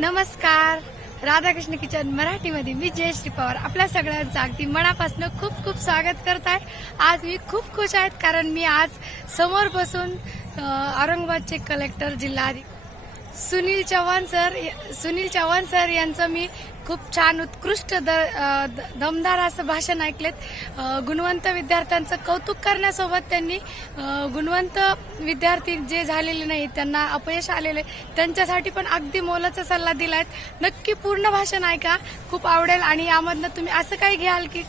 नमस्कार. राधाकृष्ण किचन मराठीमध्ये मी जयश्री पवार आपल्या सगळ्यांचं अगदी मनापासून खूप खूप स्वागत करत आहे. आज मी खूप खुश आहे कारण मी आज समोर बसून औरंगाबादचे कलेक्टर जिल्हाधिकारी सुनील चव्हाण सर यांचं मी खूप छान उत्कृष्ट दमदार असं भाषण ऐकलेत. गुणवंत विद्यार्थ्यांचं कौतुक करण्यासोबत त्यांनी गुणवंत विद्यार्थी जे झालेले नाही त्यांना अपयश आलेले त्यांच्यासाठी पण अगदी मोलाचा सल्ला दिलाय. नक्की पूर्ण भाषण ऐका, खूप आवडेल. आणि यामधनं तुम्ही असं काही घ्याल की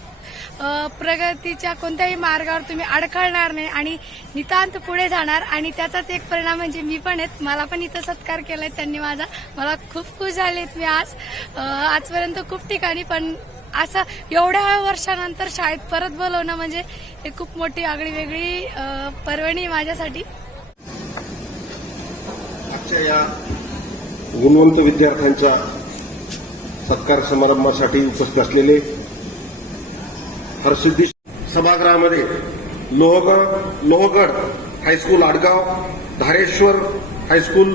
प्रगतीच्या कोणत्याही मार्गावर तुम्ही अडखळणार नाही आणि नितांत पुढे जाणार. आणि त्याचाच एक परिणाम म्हणजे मी पण आहेत, मला पण इथं सत्कार केलाय त्यांनी माझा. मला खूप खुश झालेत मी आजपर्यंत खूप ठिकाणी, पण असं एवढ्या वर्षानंतर शाळेत परत बोलवणं म्हणजे हे खूप मोठी आगळी वेगळी पर्वणी माझ्यासाठी. आजच्या या गुणवंत विद्यार्थ्यांच्या सत्कार समारंभासाठी उपस्थित असलेले हरसिद्धी सभागृहामध्ये लोहगड हायस्कूल आडगाव, धारेश्वर हायस्कूल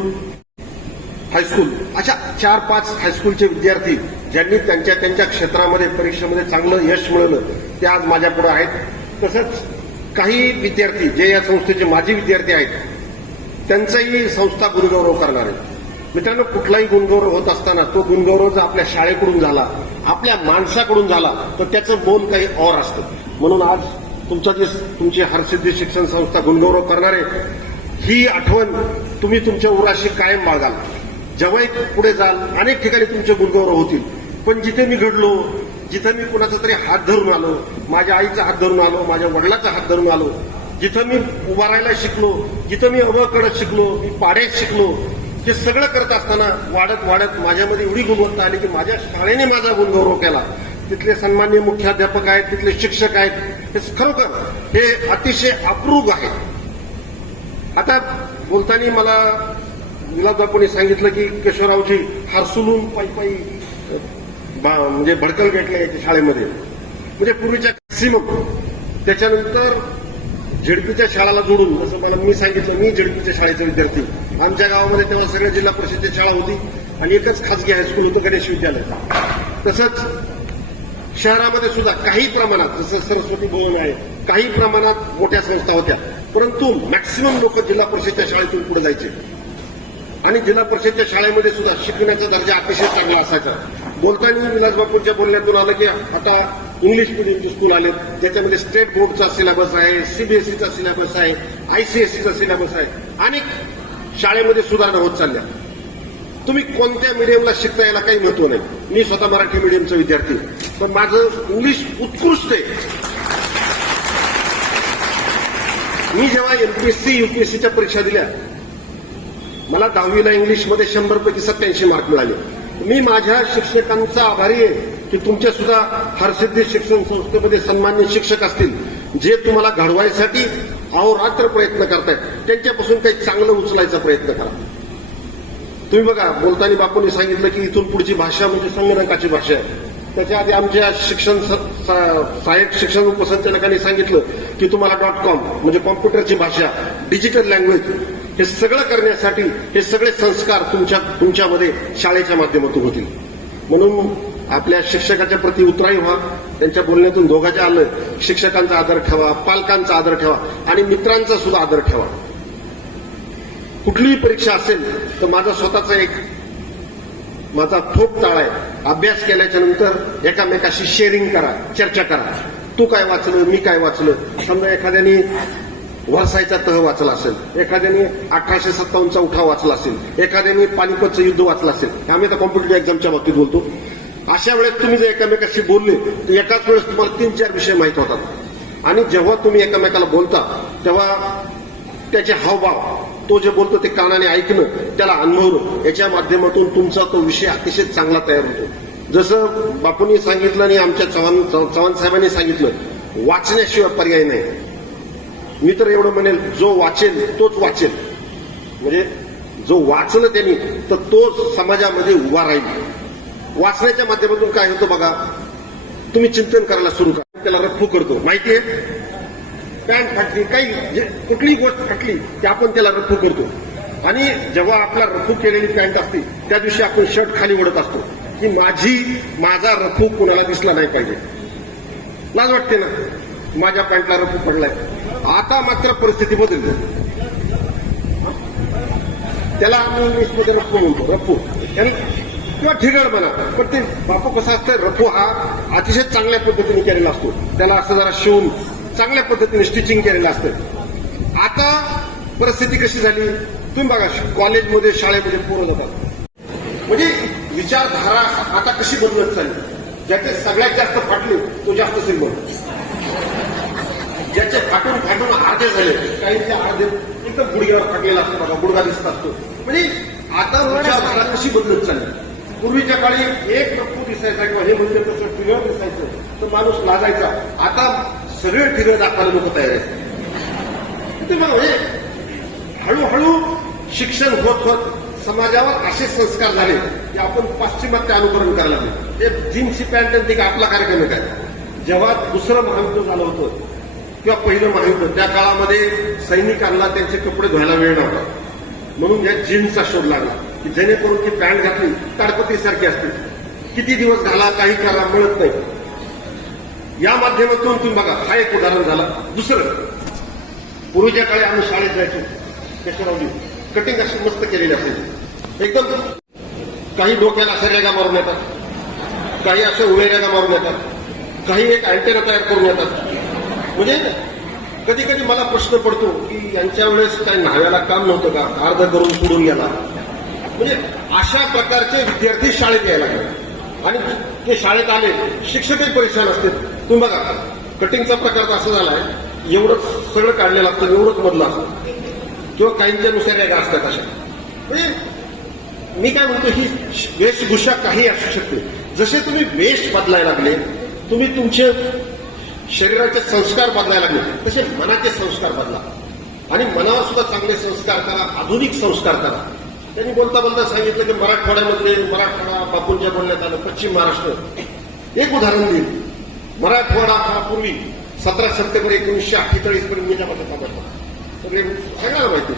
अशा 4-5 हायस्कूलचे विद्यार्थी ज्यांनी त्यांच्या क्षेत्रामध्ये परीक्षेमध्ये चांगलं यश मिळवलं ते आज माझ्यापुढे आहेत. तसंच काही विद्यार्थी जे या संस्थेचे माजी विद्यार्थी आहेत त्यांचाही संस्था गुणगौरव करणार आहे. मित्रांनो, कुठलाही गुणगौरव होत असताना तो गुणगौरव जर आपल्या शाळेकडून झाला, आपल्या माणसाकडून झाला तर त्याचं मोल काही और असतं. म्हणून आज तुमची हरसिद्धी शिक्षण संस्था गुणगौरव करणारे ही आठवण तुम्ही तुमच्या उराशी कायम बाळगाल. जेव्हाही पुढे जाल अनेक ठिकाणी तुमचे गुणगौरव होतील, पण जिथे मी घडलो, जिथं मी कुणाचा तरी हात धरून आलो, माझ्या आईचा हात धरून आलो, माझ्या वडिलाचा हात धरून आलो, जिथं मी उभा राहायला शिकलो, जिथं मी अ कडत शिकलो, मी पाड्यात शिकलो, हे सगळं करत असताना वाढत माझ्यामध्ये एवढी गुणवत्ता आली की माझ्या शाळेने माझा गुणगौरव केला. तिथले सन्माननीय मुख्याध्यापक आहेत, तिथले शिक्षक आहेत, हे खरोखर हे अतिशय अप्रूप आहे. आता बोलताना मला गुलाबबापूंनी सांगितलं की केशवरावजी हरसुलून पायी म्हणजे भडकल भेटले याच्या शाळेमध्ये, म्हणजे पूर्वीच्या मॅक्सिमम. त्याच्यानंतर झेडपीच्या शाळेला जोडून, जसं मी सांगितलं, मी झेडपीच्या शाळेचा विद्यार्थी. आमच्या गावामध्ये तेव्हा सगळ्या जिल्हा परिषदेची शाळा होती आणि एकच खासगी हायस्कूल होतं, गणेश विद्यालय. तसंच शहरामध्ये सुद्धा काही प्रमाणात, जसं सरस्वती भवन आहे, काही प्रमाणात मोठ्या संस्था होत्या, परंतु मॅक्सिमम लोक जिल्हा परिषदेच्या शाळेतून पुढे जायचे. आणि जिल्हा परिषदेच्या शाळेमध्ये सुद्धा शिकवण्याचा दर्जा अतिशय चांगला असायचा. बोलताना विलासबापूंच्या बोलण्यातून आलं की आता इंग्लिश मिडियमचे स्कूल आले, ज्याच्यामध्ये स्टेट बोर्डचा सिलेबस आहे, सीबीएसईचा सिलेबस आहे, आयसीएसईचा सिलेबस आहे. अनेक शाळेमध्ये सुधारणा होत चालल्या. तुम्ही कोणत्या मीडियमला शिकता याला काही महत्व नाही. मी स्वतः मराठी मीडियमचा विद्यार्थी, पण माझं इंग्लिश उत्कृष्ट आहे. मी जेव्हा एमपीएससी युपीएससीच्या परीक्षा दिल्या, मला 10वीला इंग्लिशमध्ये 100 पैकी 87 मार्क मिळाले. मी माझ्या शिक्षकांचा आभारी आहे की तुमच्या सुद्धा हरसिद्धी शिक्षण संस्थेमध्ये सन्मान्य शिक्षक असतील जे तुम्हाला घडवायसाठी अहोरात्र प्रयत्न करतायत. त्यांच्यापासून काही चांगलं उचलायचा प्रयत्न करा. तुम्ही बघा, बोलताना बापूंनी सांगितलं की इथून पुढची भाषा म्हणजे संगणकाची भाषा आहे. त्याच्या आधी आमच्या शिक्षण सहाय्यक शिक्षण उपसंचालकांनी सांगितलं की तुम्हाला .com म्हणजे कॉम्प्युटरची भाषा, डिजिटल लँग्वेज, हे सगळं करण्यासाठी हे सगळे संस्कार तुमच्यामध्ये शाळेच्या माध्यमातून होतील. म्हणून आपल्या शिक्षकाच्या प्रति उतराई व्हा. त्यांच्या बोलण्यातून दोघांच्या आलं, शिक्षकांचा आदर ठेवा, पालकांचा आदर ठेवा आणि मित्रांचा सुद्धा आदर ठेवा. कुठलीही परीक्षा असेल तर माझा ठोक टाळ आहे, अभ्यास केल्याच्या नंतर एकामेकाशी शेअरिंग करा, चर्चा करा. तू काय वाचलं, मी काय वाचलं. समजा एखाद्याने वरसाईचा तह वाचला असेल, एखाद्याने 1857चा उठाव वाचला असेल, एखाद्याने पानिपतचं युद्ध वाचलं असेल. आम्ही आता कॉम्पिटेटिव्ह एक्झामच्या बाबतीत बोलतो. अशा वेळेस तुम्ही जर एकामेकाशी बोलले तर एकाच वेळेस तुम्हाला 3-4 विषय माहीत होतात. आणि जेव्हा तुम्ही एकामेकाला बोलता तेव्हा त्याचे हावभाव, तो जे बोलतो ते कानाने ऐकणं, त्याला अनुभवणं, याच्या माध्यमातून तुमचा तो विषय अतिशय चांगला तयार होतो. जसं बापूंनी सांगितलं आणि आमच्या चव्हाण साहेबांनी सांगितलं, वाचण्याशिवाय पर्याय नाही. मी तर एवढं म्हणेल, जो वाचेल तोच वाचेल. म्हणजे जो वाचलं त्यांनी तर तो समाजामध्ये उभा राहील. वाचण्याच्या माध्यमातून काय होतं बघा, तुम्ही चिंतन करायला सुरू करा. त्याला रफ्फू करतो, माहितीये, पॅन्ट फाटली, काही कुठलीही गोष्ट फाटली की आपण त्याला रफ्फू करतो. आणि जेव्हा आपला रफू केलेली पॅन्ट असते त्या दिवशी आपण शर्ट खाली ओढत असतो की माझा रफू कुणाला दिसला नाही पाहिजे. लाज वाटते ना, माझ्या पॅन्टला रफू पडलाय. आता मात्र परिस्थिती बदलली. त्याला आम्ही इंग्लिशमध्ये रफू म्हणतो, रफू किंवा ठिगळ म्हणा. पण ते बापू कसं असतं, रफू हा अतिशय चांगल्या पद्धतीने केलेला असतो. त्याला असं जरा शिवून चांगल्या पद्धतीने स्टिचिंग केलेलं असतं. आता परिस्थिती कशी झाली तुम्ही बघा, कॉलेजमध्ये शाळेमध्ये पोरं जातात. म्हणजे विचारधारा आता कशी बदलत चालली. ज्याचे सगळ्यात जास्त फाटले तो जास्त सिंबल, ज्याचे फाटून फाटून अर्धे झाले, काहींचे अर्धे एकदम गुडघ्यावर फाटलेला असतो बघा, गुडघा दिसत असतो. म्हणजे आता विचारधारा कशी बदलत चालली. पूर्वीच्या काळी एक रफू दिसायचा किंवा हे म्हणजे तसं ठिगळ दिसायचं तर माणूस लाजायचा. आता सगळे ठिगळ दाखवायला लोक तयार आहेत. ते बघा, म्हणजे हळूहळू शिक्षण होत होत समाजावर असे संस्कार झाले की आपण पाश्चिमात्य अनुकरण करायला लागले. ते जीन्सची पॅन्ट ते का आपला कार्यक्रम आहे काय. जेव्हा दुसरं महायुद्ध झालं होतं किंवा पहिलं महायुद्ध, त्या काळामध्ये सैनिकांना त्यांचे कपडे धुवायला वेळ नव्हता, म्हणून या जीन्सचा शोध लागला की जेणेकरून ती पॅन्ट घातली ताडपत्रीसारखी असते, किती दिवस घाला काही करा मिळत नाही. या माध्यमातून तुम्ही बघा, हा एक उदाहरण झाला. दुसरं, पूर्वीच्या काळी आम्ही शाळेत जायचो, कशावरली कटिंग अशी मस्त केलेली असायची एकदम. काही डोक्याला अशा रेगा मारून येतात, काही अशा उभे रेगा मारून येतात, काही एक अँटेना तयार करून येतात. म्हणजे कधी कधी मला प्रश्न पडतो की यांच्या वेळेस काही न्हाव्याला काम नव्हतं का, अर्ध करून सोडून गेला. म्हणजे अशा प्रकारचे विद्यार्थी शाळेत यायला लागले आणि ते शाळेत आले, शिक्षकही परेशान असते. तुम्ही बघा, कटिंगचा प्रकार तर असा झालाय, एवढंच सगळं काढलेलं असतं, एवढंच मधलं असतं किंवा काहींच्या नुसार रेगा असतात अशा. म्हणजे मी काय म्हणतो, ही वेशभूषा काही असू शकते. जसे तुम्ही वेश बदलायला लागले, तुम्ही तुमचे शरीराचे संस्कार बदलायला लागले, तसे मनाचे संस्कार बदला आणि मनावर सुद्धा चांगले संस्कार करा, आधुनिक संस्कार करा. त्यांनी बोलता बोलता सांगितलं की मराठवाडा बापूंच्या बोलण्यात आलं, पश्चिम महाराष्ट्र. एक उदाहरण देईल. मराठवाडा हा पूर्वी 17 सप्टेंबर 1948 पर्यंत निजामाच्या ताब्यात होता, सगळे सगळ्याला माहिती.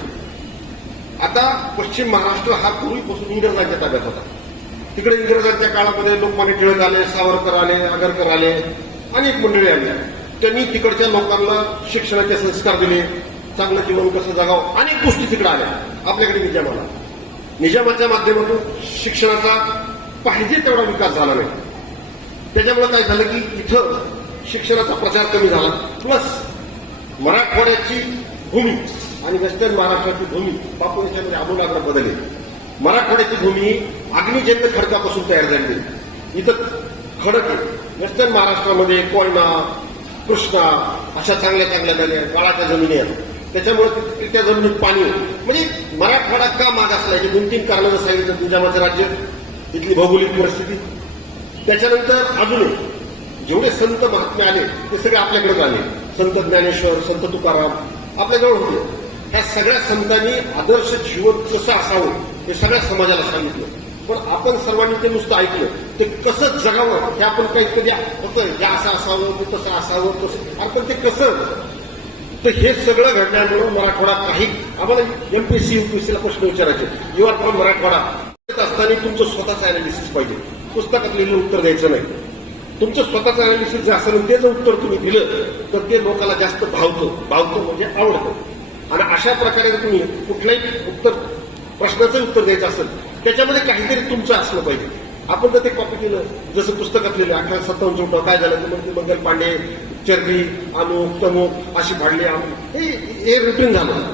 आता पश्चिम महाराष्ट्र हा पूर्वीपासून इंग्रजांच्या ताब्यात होता. तिकडे इंग्रजांच्या काळामध्ये लोकमान्य टिळक आले, सावरकर आले, आगरकर आले, अनेक मंडळी आली. त्यांनी तिकडच्या लोकांना शिक्षणाचे संस्कार दिले, चांगलं जीवन कसं जगावं, अनेक गोष्टी तिकडे आल्या. आपल्याकडे निजामाच्या माध्यमातून शिक्षणाचा पाहिजे तेवढा विकास झाला नाही. त्याच्यामुळे काय झालं की इथं शिक्षणाचा प्रचार कमी झाला. प्लस मराठवाड्याची भूमी आणि वेस्टर्न महाराष्ट्राची भूमी बापू याच्यामध्ये आमूलाग्र बदलली. मराठवाड्याची भूमी अग्निजन्य खडकापासून तयार झाली. इथं खडक आहे. वेस्टर्न महाराष्ट्रामध्ये कोयना, कृष्णा अशा चांगल्या चांगल्या नद्या, वाळाच्या जमिनी आहेत. त्याच्यामुळे त्या जमिनीत पाणी आहे. म्हणजे मराठवाडा का मागासला, याची 2-3 कारणं जर सांगितलं. निजामाचं राज्य, इथली भौगोलिक परिस्थिती, त्याच्यानंतर अजूनही जेवढे संत महात्मे आले ते सगळे आपल्याकडेच आले. संत ज्ञानेश्वर, संत तुकाराम आपल्याजवळ होते. ह्या सगळ्या संतांनी आदर्श जीवन कसं असावं हे सगळ्या समाजाला सांगितलं. पण आपण सर्वांनी ते नुसतं ऐकलं, ते कसं जगावं हे आपण काही कधी होतं, हे असं असावं, ते तसं असावं, तसं. आपण ते कसं, तर हे सगळं घडल्यामुळे मराठवाडा काही आम्हाला एमपीएससी यूपीएससीला प्रश्न विचारायचे. यू आर फ्रॉम मराठवाडा असताना तुमचं स्वतःचं अनालिसिस पाहिजे. पुस्तकात लिहिलं उत्तर द्यायचं नाही. तुमचं स्वतःचं अनालिसिस जे असेल ते जर उत्तर तुम्ही दिलं तर ते लोकांना जास्त भावतं म्हणजे आवडतं. आणि अशा प्रकारे जर तुम्ही कुठल्याही प्रश्नाचं उत्तर द्यायचं असेल त्याच्यामध्ये काहीतरी तुमचं असलं पाहिजे. आपण जर ते कॉपी केलं, जसं पुस्तकात लिहिलं 1857 उठव काय झालं ते मंगल पांडे, चरबी, अमुक तमुक अशी भाडली, हे रुटीन झालं.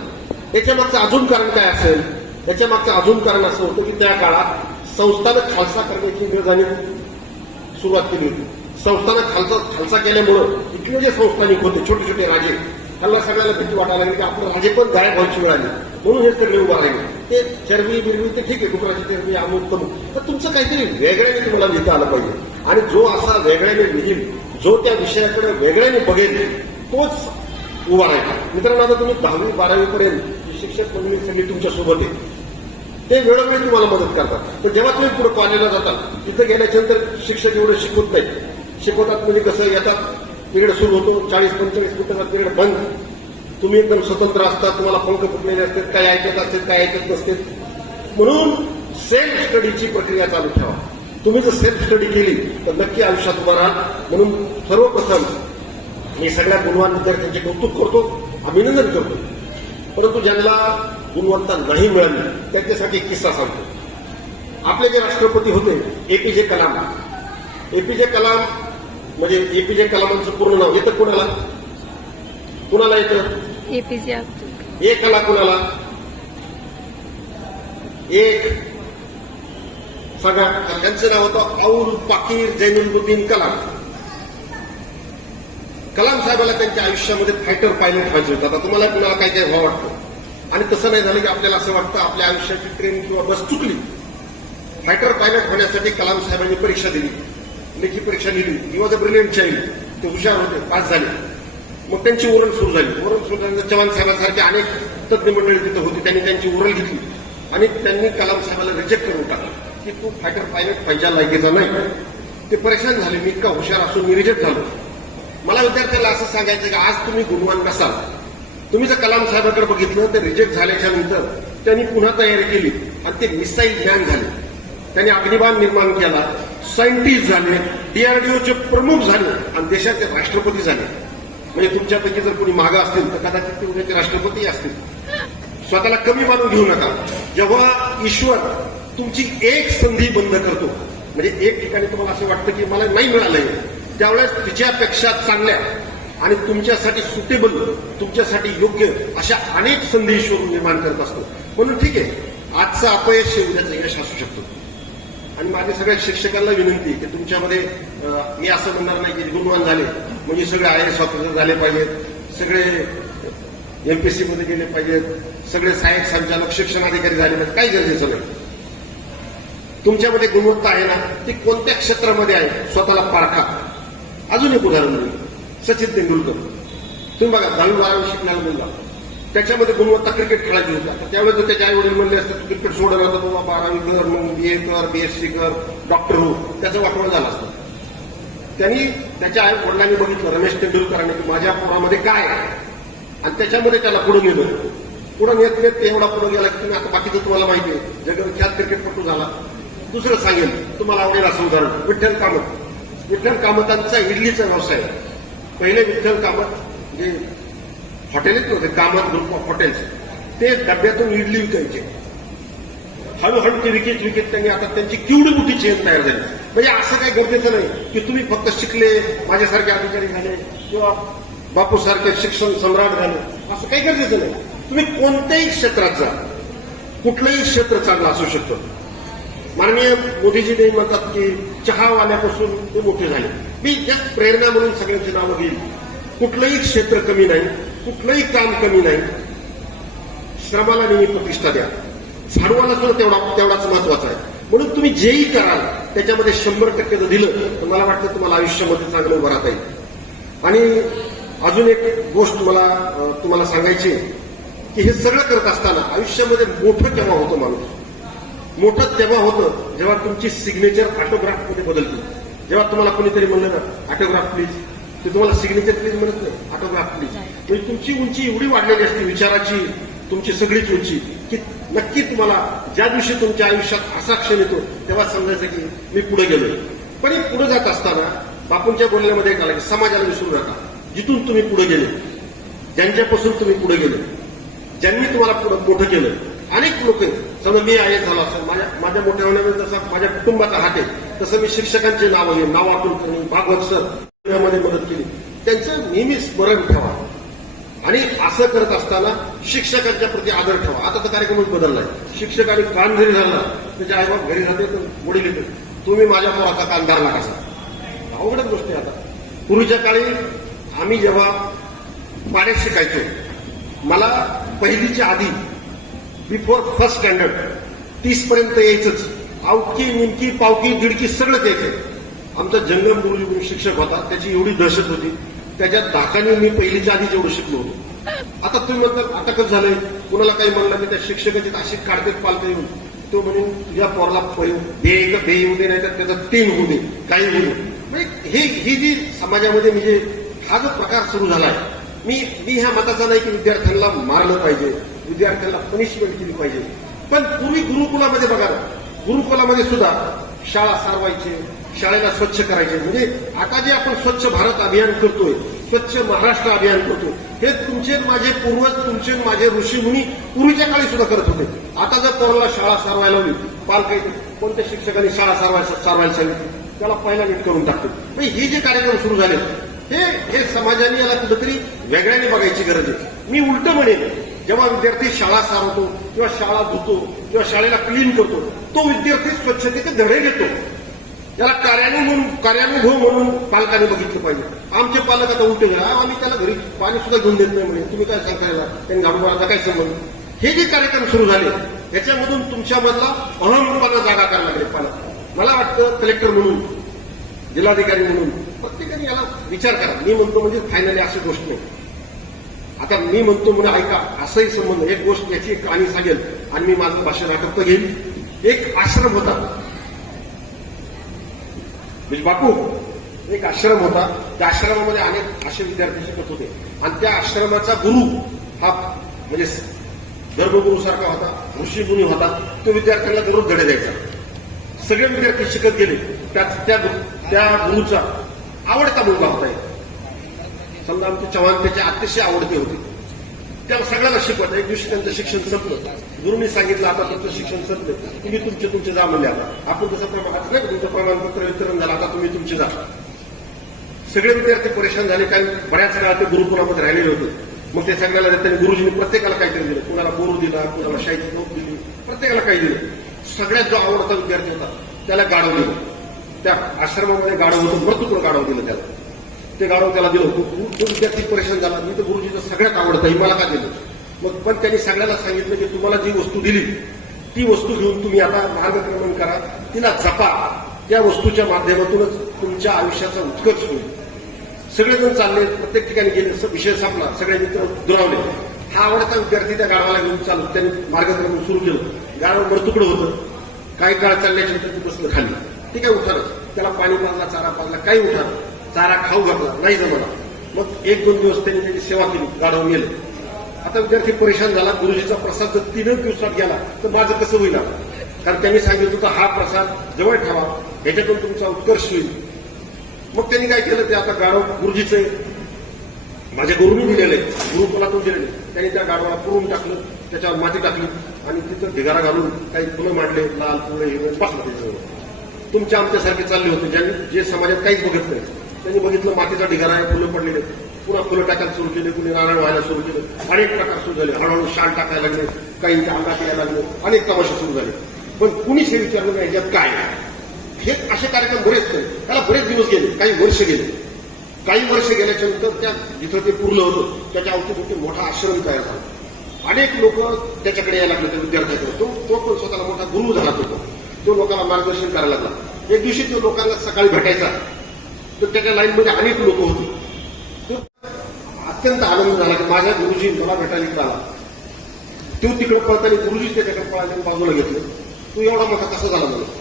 याच्या मागचं अजून कारण काय असेल? याच्या मागचं अजून कारण असं होतं की त्या काळात संस्थानं खालसा करण्याची इंग्रजांनी सुरुवात केली होती. संस्थानं खालसा केल्यामुळं इथले जे संस्थानिक होते, छोटे छोटे राजे, त्यांना सगळ्याला भीती वाटायला लागली की आपलं राजे पण गायब व्हायची वेळ आली. म्हणून हे सगळे उभा राहिले. ते चरबी बिरबी ते ठीक आहे, डुकराची चरबी, अमुक तमुक, तर तुमचं काहीतरी वेगळ्याने तुम्हाला लिहिता आलं पाहिजे. आणि जो असा वेगळ्याने लिहिल, जो त्या विषयाकडे वेगळ्याने बघेल, तोच उभा राहिला. मित्रांनो, आता तुम्ही 10वी 12वी पर्यंत शिक्षक मंडळी सगळी तुमच्यासोबत आहे, ते वेळोवेळी तुम्हाला मदत करतात. पण जेव्हा तुम्ही पुढे कॉलेजला जातात, तिथं गेल्याच्यानंतर शिक्षक एवढं शिकवत नाही. शिकवतात म्हणजे कसं, येतात पिरियड सुरू होतो, 40-45 मिनिटाचा पिरियड बंद, तुम्ही एकदम स्वतंत्र असता, तुम्हाला पंख फुटलेले असतात, काय ऐकत असतात काय ऐकत नसते. म्हणून सेल्फ स्टडीची प्रक्रिया चालू ठेवा. तुम्ही जर सेल्फ स्टडी केली तर नक्की आयुष्यात उभा राहा. म्हणून सर्वप्रथम मी सगळ्या गुणवान विद्यार्थ्यांचे कौतुक करतो, अभिनंदन करतो. परंतु ज्यांना गुणवत्ता नाही मिळाली त्यांच्यासाठी एक किस्सा सांगतो. आपले जे राष्ट्रपती होते एपीजे कलाम. एपीजे कलाम म्हणजे एपीजे कलामांचं पूर्ण नाव येतं कोणाला? कुणाला येतं? एपीजे अब्दुल एक कला कुणाला? एक सांगा. त्यांचं नाव होतं औल पाकीर जैनुद्दीन कलाम. कलाम साहेबाला त्यांच्या आयुष्यामध्ये फायटर पायलट व्हायचं होतं. आता तुम्हाला कुणाला काय काय व्हावं वाटतं आणि तसं नाही झालं की आपल्याला असं वाटतं आपल्या आयुष्याची ट्रेन किंवा बस चुकली. फायटर पायलट होण्यासाठी कलाम साहेबांनी परीक्षा दिली, लेखी परीक्षा लिहिली. He was a brilliant child. ते हुशार होते, पास झाले. मग त्यांची ओरल सुरू झाली. ओरल सुरू झाल्यानंतर चव्हाण साहेबांसारखे अनेक तज्ज्ञ मंडळी तिथं होती. त्यांनी त्यांची ओरल घेतली आणि त्यांनी कलाम साहेबाला रिजेक्ट करून टाकलं की तू फायटर पायलट पाहिजे लायकीचा नाही. ते परेशान झाले. मी इतका हुशार असून मी रिजेक्ट झालो. मला विद्यार्थ्याला असं सांगायचं की आज तुम्ही गुणवान नसाल. तुम्ही जर कलाम साहेबांकडे बघितलं तर रिजेक्ट झाल्याच्या नंतर त्यांनी पुन्हा तयारी केली आणि ते मिसाईल ज्ञान झाले. त्यांनी अग्निबाण निर्माण केला, सायंटिस्ट झाले, डीआरडीओचे प्रमुख झाले आणि देशाचे राष्ट्रपती झाले. म्हणजे तुमच्यापैकी जर कोणी मागं असतील तर कदाचित ते उद्याचे राष्ट्रपती असतील. स्वतःला कमी मानून घेऊ नका. जेव्हा ईश्वर तुमची एक संधी बंद करतो, म्हणजे एक ठिकाणी तुम्हाला असं वाटतं की मला नाही मिळालंय, त्यावेळेस तिच्यापेक्षा चांगल्या आणि तुमच्यासाठी सुटेबल, तुमच्यासाठी योग्य अशा अनेक संधी ईश्वर निर्माण करत असतो. म्हणून ठीक आहे, आजचं अपयश उद्याचं यश असू शकतो. आणि माझ्या सगळ्या शिक्षकांना विनंती की तुमच्यामध्ये मी असं म्हणणार नाही की गुणवान झाले म्हणजे सगळे IAS ऑफिसर झाले पाहिजेत, सगळे MPSC मध्ये गेले पाहिजेत, सगळे सहाय्यक संचालक शिक्षण अधिकारी झाले पाहिजेत. काही गरजेचं नाही. तुमच्यामध्ये गुणवत्ता आहे ना, ती कोणत्या क्षेत्रामध्ये आहे स्वतःला पारखा. अजून एक उदाहरण देईल. सचिन तेंडुलकर. तुम्ही बघा 10वी-12वी शिकणारा मुलगा, त्याच्यामध्ये गुणवत्ता क्रिकेट खेळायची होता. तर त्यावेळेस जर त्याचे आई वडील म्हणले असतात तू क्रिकेट सोडलं तर बाबा 12वी कर, मग BA कर, BSc कर, डॉक्टर हो, त्याचं वाटवण झालं असतं. त्यांनी त्याच्या आई वडिलांनी बघितलं रमेश तेंडुलकरांनी की माझ्या पोरामध्ये काय आहे आणि त्याच्यामध्ये त्याला पुढे नेलं. पुढे नेत एवढा पुढे गेला की तुम्ही आता बाकीचं तुम्हाला माहिती आहे, जगविख्यात क्रिकेटपटू झाला. दुसरं सांगेल तुम्हाला आवडेल असं उदाहरण, विठ्ठल कामत. विठ्ठल कामतांचा इडलीचा व्यवसाय. पहिले विठ्ठल कामत जे हॉटेलच नव्हते, कामत ग्रुप ऑफ हॉटेल्स, ते डब्यातून इडली विकायचे. हळूहळू ते विकेत त्यांनी आता त्यांची केवढी मोठी चेन तयार झाली. म्हणजे असं काही गरजेचं नाही की तुम्ही फक्त शिकले, माझ्यासारखे अधिकारी झाले किंवा बापूसारखे शिक्षण सम्राट झाले, असं काही गरजेचं नाही. तुम्ही कोणत्याही क्षेत्रात जा, कुठलंही क्षेत्र चांगलं असू शकतं. माननीय मोदीजी नेहमी म्हणतात की चहावाल्यापासून ते मोठे झाले. मी जस्ट प्रेरणा म्हणून सगळ्यांची नावं घेईल. कुठलंही क्षेत्र कमी नाही, कुठलंही काम कमी नाही. श्रमाला नेहमी प्रतिष्ठा द्या. झाडवाला सुद्धा तेवढाच महत्वाचा आहे. म्हणून तुम्ही जेही कराल त्याच्यामध्ये 100% जर दिलं तर मला वाटतं तुम्हाला आयुष्यामध्ये चांगलं उभं राहता येईल. आणि अजून एक गोष्ट मला तुम्हाला सांगायची की हे सगळं करत असताना आयुष्यामध्ये मोठं केव्हा होतं माणूस? मोठं तेव्हा होतं जेव्हा तुमची सिग्नेचर ऑटोग्राफमध्ये बदलते. जेव्हा तुम्हाला कोणीतरी म्हणलं ना ऑटोग्राफ प्लीज, ते तुम्हाला सिग्नेचर प्लीज म्हणत नाही, ऑटोग्राफ प्लीज. म्हणजे तुमची उंची एवढी वाढलेली असते, विचाराची तुमची सगळीच उंची, की नक्की तुम्हाला ज्या दिवशी तुमच्या आयुष्यात असा क्षण येतो तेव्हा समजायचं की मी पुढे गेलोय. पण पुढे जात असताना बापूंच्या बोलण्यामध्ये एक आलं की समाजाला विसरू नका. जिथून तुम्ही पुढे गेले, ज्यांच्यापासून तुम्ही पुढे गेले, ज्यांनी तुम्हाला पुढे मोठं केलं, अनेक लोक आहेत. समजा मी IAS झालो असेल, माझ्या मोठ्या होण्यामध्ये जसा माझ्या कुटुंबाचा हात आहे तसं मी शिक्षकांचे नाव आहे, नाव आठवून भागवत सर मध्ये मदत केली, त्यांचं नेहमी स्मरण ठेवा. आणि असं करत असताना शिक्षकांच्या प्रती आदर ठेवा. आता तर कार्यक्रमच बदललाय. शिक्षकांनी कान जरी झाला त्याच्या आईबाप घरी राहते तर वडील येते, तुम्ही माझ्या पोराचा कान धरला कसा? अवघडच गोष्ट आहे. आता पूर्वीच्या काळी आम्ही जेव्हा पाड्यात शिकायचो, मला पहिलीच्या आधी बिफोर फर्स्ट स्टँडर्ड 30 पर्यंत यायचंच. आवकी निमकी पावकी दिडकी सगळंच यायचं. आमचा जंगम गुरुजी म्हणून शिक्षक होता, त्याची एवढी दहशत होती, त्याच्या धाकाने मी पहिलीच्या आधी जेवढं शिकलो होतो. आता तुम्ही म्हणतात आता कसं झालंय, कुणाला काही म्हणलं की त्या शिक्षकाची अशी काढतेच पालक येऊन तो म्हणून तुझ्या पोराला बे येऊ दे, नाही तर त्याचं 3 होऊ दे, काही होऊ दे. म्हणजे ही जी समाजामध्ये म्हणजे हा जो प्रकार सुरू झालाय मी ह्या मताचा नाही की विद्यार्थ्यांना मारलं पाहिजे, विद्यार्थ्यांना पनिशमेंट केली पाहिजे. पण पूर्वी गुरुकुलामध्ये बघा ना, गुरुकुलामध्ये सुद्धा शाळा सारवायचे, शाळेला स्वच्छ करायचे. म्हणजे आता जे आपण स्वच्छ भारत अभियान करतोय, स्वच्छ महाराष्ट्र अभियान करतोय, हे तुमचे माझे पूर्वज, तुमचे माझे ऋषीमुनी पूर्वीच्या काळी सुद्धा करत होते. आता जर पोराला शाळा सारवायला लावली, पालक कोणत्या शिक्षकांनी शाळा सारवायला सांगितली, त्याला पहिला नीट करून टाकतो. म्हणजे हे जे कार्यक्रम सुरू झाले हे समाजाने याला कुठेतरी वेगळ्याने बघायची गरज आहे. मी उलट म्हणेन, जेव्हा विद्यार्थी शाळा सारवतो किंवा शाळा धुतो किंवा शाळेला क्लीन करतो, तो विद्यार्थी स्वच्छतेचे धडे घेतो. याला कार्यानुभव म्हणून पालकांनी बघितलं पाहिजे. आमचे पालक आता उलटे गेला, आम्ही त्याला घरी पाणी सुद्धा घेऊन देत नाही म्हणे, तुम्ही काय सांगता याला, त्यांनी घालून मारायचा काय संबंध. हे जे कार्यक्रम सुरू झाले याच्यामधून तुमच्यामधला अहमपणा जागा करायला लागले पालक. मला वाटतं कलेक्टर म्हणून, जिल्हाधिकारी म्हणून प्रत्येकाने याला विचार करा. मी म्हणतो म्हणजे फायनली अशी गोष्ट नाही. आता मी म्हणतो म्हणजे ऐका, असंही संबंध, एक गोष्ट याची एक कहाणी सांगेल आणि मी माझं भाषण आटपतं घेईन. एक आश्रम होता, म्हणजे बापू एक आश्रम होता. त्या आश्रमामध्ये अनेक असे विद्यार्थी शिकत होते आणि त्या आश्रमाचा गुरु हा म्हणजे धर्मगुरू सारखा होता, ऋषीमुनी होता. तो विद्यार्थ्यांना दररोज धडे द्यायचा. सगळे विद्यार्थी शिकत गेले. त्या गुरुचा आवडता मुलगा होता. समजा आमचे चव्हाण त्याचे अतिशय आवडते होते. त्याला सगळ्याला शिकवत. एक दिवशी त्यांचं शिक्षण संपलं. गुरुनी सांगितलं आता तुमचं शिक्षण संपलं, तुम्ही तुमचे जा म्हणले. आता आपण तसं प्रमाणात नाही, तुमचं प्रमाणपत्र वितरण झालं, आता तुम्ही तुमचे जा. सगळे विद्यार्थी परेशान झाले. काही बऱ्याच वेळा ते गुरुकुलामध्ये राहिलेले होते. मग ते सगळ्याला त्यांनी गुरुजींनी प्रत्येकाला काहीतरी दिलं. कुणाला बोरू दिला, कुणाला शाहीची नोट दिली, प्रत्येकाला काही दिलं. सगळ्यात जो आवडता विद्यार्थी होता त्याला गाढव दिलं. त्या आश्रमामध्ये गाढव होतं, मृत्यूकडं गाढव दिलं त्याला. ते गाढव त्याला दिलं. तो विद्यार्थी परेशान झाला. मी तर गुरुजीचं सगळ्यात आवडतं, हे मला का दिलं. मग पण त्यांनी सगळ्याला सांगितलं की तुम्हाला जी वस्तू दिली ती वस्तू घेऊन तुम्ही आता मार्गक्रमण करा, तिला जपा. त्या वस्तूच्या माध्यमातूनच तुमच्या आयुष्याचा उत्कर्ष होईल. सगळेजण चालले, प्रत्येक ठिकाणी गेले, विषय संपला, सगळे मित्र दुरावले. हा आवडता विद्यार्थी त्या गाढवाला घेऊन चालू, त्यांनी मार्गक्रमण सुरू केलं. गाढव मरतुकडं होतं. काही काळ चालल्याच्या नंतर ते बसलं खाली. ते काय उठालं, त्याला पाणी पाजला, चारा पाजला, काही उठालं. चारा खाऊ घातला, नाही जमला. मग 1-2 दिवस त्यांनी त्याची सेवा केली. गाढव गेलं. आता विद्यार्थी परेशान झाला. गुरुजीचा प्रसाद जर 3 दिवसात गेला तर माझं कसं होईल. कारण त्यांनी सांगितलं होतं हा प्रसाद जवळ ठेवा, ह्याच्यातून तुमचा उत्कर्ष होईल. मग त्यांनी काय केलं, ते आता गाढव गुरुजीचे माझ्या गुरुनी दिलेले, गुरुकुलातून दिलेले, त्यांनी त्या गाढवाला पुरून टाकलं, त्याच्यावर माती टाकली आणि तिथं ढिगारा घालून काही फुलं मांडले, लाल फुलं हिरवे बसलं त्याच्यावर. तुमच्या आमच्यासारखे चालले होते, ज्यांनी जे समाजात काहीच बघत नाही, त्यांनी बघितलं मातीचा ढिगारा आहे, फुलं पडलेले, पुन्हा फुलं टाकायला सुरू केले, कुणी नारळ व्हायला सुरू केलं, अनेक प्रकार सुरू झाले. हळूहळू शाल टाकायला लागले, काहींच्या अंगात यायला लागले, अनेक तमाशे सुरू झाले. पण कुणीच हे विचारलं नाही याच्यात काय. हे असे कार्यक्रम बरेच केले. त्याला बरेच दिवस गेले, काही वर्ष गेले. काही वर्ष गेल्याच्या नंतर त्या जिथं ते पुरलं होतं त्याच्या अवतीभोवती मोठा आश्रम तयार झाला. अनेक लोक त्याच्याकडे यायला लागले, त्या विद्यार्थ्याकडे. तो पण स्वतःला मोठा गुरु झाला होता. तो लोकांना मार्गदर्शन करायला लागला. एक दिवशी तो लोकांना सकाळी भेटायचा, तर त्याच्या लाईनमध्ये अनेक लोक होती. तो अत्यंत आनंद झाला की माझ्या गुरुजी मला भेटायला इकडे आला. तो तिकडे पळताना गुरुजी त्याच्याकडे पळाले, बाजूला घेतलं. तू एवढा मोठा कसा झाला म्हणून.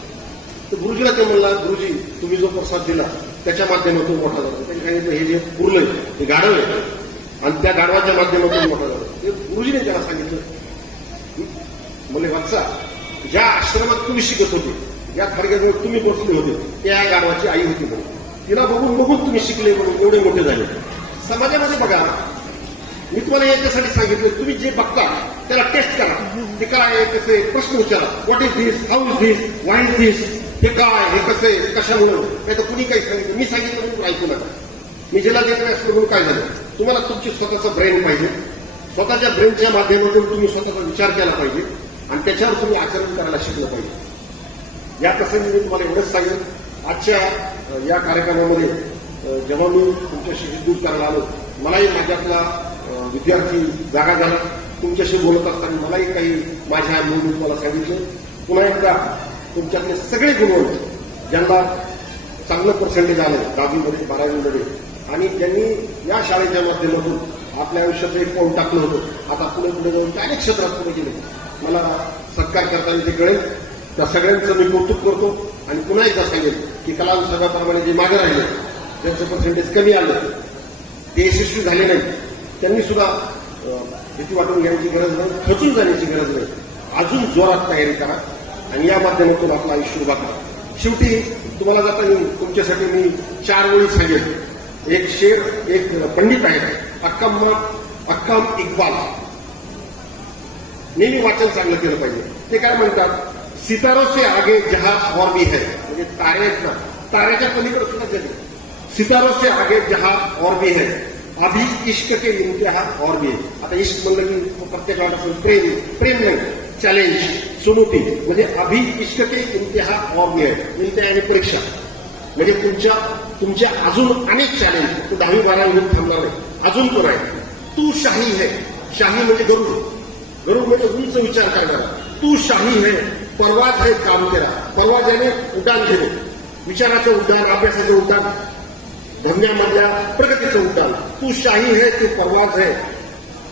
तर गुरुजीला ते म्हणला, गुरुजी तुम्ही जो प्रसाद दिला त्याच्या माध्यमातून मोठा झाला. त्यांनी सांगितलं हे जे पुरलंय हे गाढव आहे आणि त्या गाढवाच्या माध्यमातून मोठा झाला. ते गुरुजीने त्याला सांगितलं, म्हणजे वत्सा, ज्या आश्रमात तुम्ही शिकत होते, ज्या थडग्याजवळ तुम्ही बसले होते, त्या गाढवाची आई होती म्हणून. तिला बघून बघून तुम्ही शिकले म्हणून एवढे मोठे झाले. समाजामध्ये बघा, मी तुम्हाला याच्यासाठी सांगितलं, तुम्ही जे बघता त्याला टेस्ट करा. ते काय आहे, कसं आहे, प्रश्न विचारा. What is this, how is this, why is this, हे काय, हे कसं आहे, कशामुळे. नाही तर कुणी काही सांगितलं, मी सांगितलं म्हणून ऐकू नका. मी ज्याला देत नाही असलं म्हणून काय झालं. तुम्हाला तुमची स्वतःचा ब्रेन पाहिजे. स्वतःच्या ब्रेनच्या माध्यमातून तुम्ही स्वतःचा विचार केला पाहिजे आणि त्याच्यावर तुम्ही आचरण करायला शिकलं पाहिजे. या प्रसंगी मी तुम्हाला एवढंच सांगेन, आजच्या या कार्यक्रमामध्ये जेव्हा मी तुमच्याशी दूर करायला आलो, मलाही माझ्यातला विद्यार्थी जागा झाला. तुमच्याशी बोलत असताना मलाही काही माझ्या म्हणून तुम्हाला सांगितलं. पुन्हा एकदा तुमच्यातले सगळे गुणवंत, ज्यांना चांगलं पर्सेंटेज आलं 10वीमध्ये 12वीमध्ये आणि ज्यांनी या शाळेच्या माध्यमातून आपल्या आयुष्याचं एक पाऊल टाकलं होतं, आता पुढे पुढे जाऊन अनेक क्षेत्रात पुढे गेले, मला सत्कार करताना ते कळेल. त्या सगळ्यांचं मी कौतुक करतो आणि पुन्हा एकदा सांगेल की कलाम साहेबांप्रमाणे जे मागे राहिले, ज्यांचं पर्सेंटेज कमी आलं, ते यशस्वी झाले नाही, त्यांनी सुद्धा भीती वाटून घ्यायची गरज नाही, खचून जाण्याची गरज नाही. अजून जोरात तयारी करा आणि या माध्यमातून आपलं आयुष्य उभा करा. शेवटी तुम्हाला जाता तुमच्यासाठी मी 4 ओळी सांगेन. एक शेर, एक पंडित आहेत अक्काम इक्बाल, नेहमी वाचन चांगलं केलं पाहिजे. ते काय म्हणतात, सितारों से आगे जहां और भी है, म्हणजे तारे आहेत ना, ताऱ्याच्या पलीकडे सुद्धा जग आहे. सितारों से आगे जहां और भी है, अभी इश्क के इंतहा और भी है. आता इश्क म्हणलं की प्रत्येकाला प्रेम नाही, चॅलेंज, सुनोती, म्हणजे अभी इश्क के इंतहा और भी है. इंतहा आणि परीक्षा म्हणजे तुमच्या अजून अनेक चॅलेंज. तू 10वी 12वी होऊन थांबणार नाही, अजून तो आहे. तू शाही है, शाही म्हणजे गरुड म्हणजे उंच विचार करणारा. तू शाही है, परवाज है काम तेरा. परवाज याने उड्डाण घेणे, विचाराचं उड्डाण, अभ्यासाचं उड्डाण, धंद्यामधल्या प्रगतीचं उड्डाण. तू शाही है, तू परवाज है,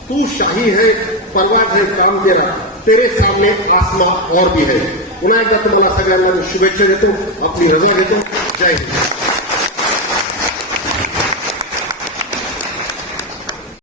तू शाही है, परवाज है काम तेरा, तेरे सामने आसमां और भी है. पुन्हा एकदा तुम्हाला सगळ्यांना शुभेच्छा देतो, आपली रजा घेतो. जय हिंद.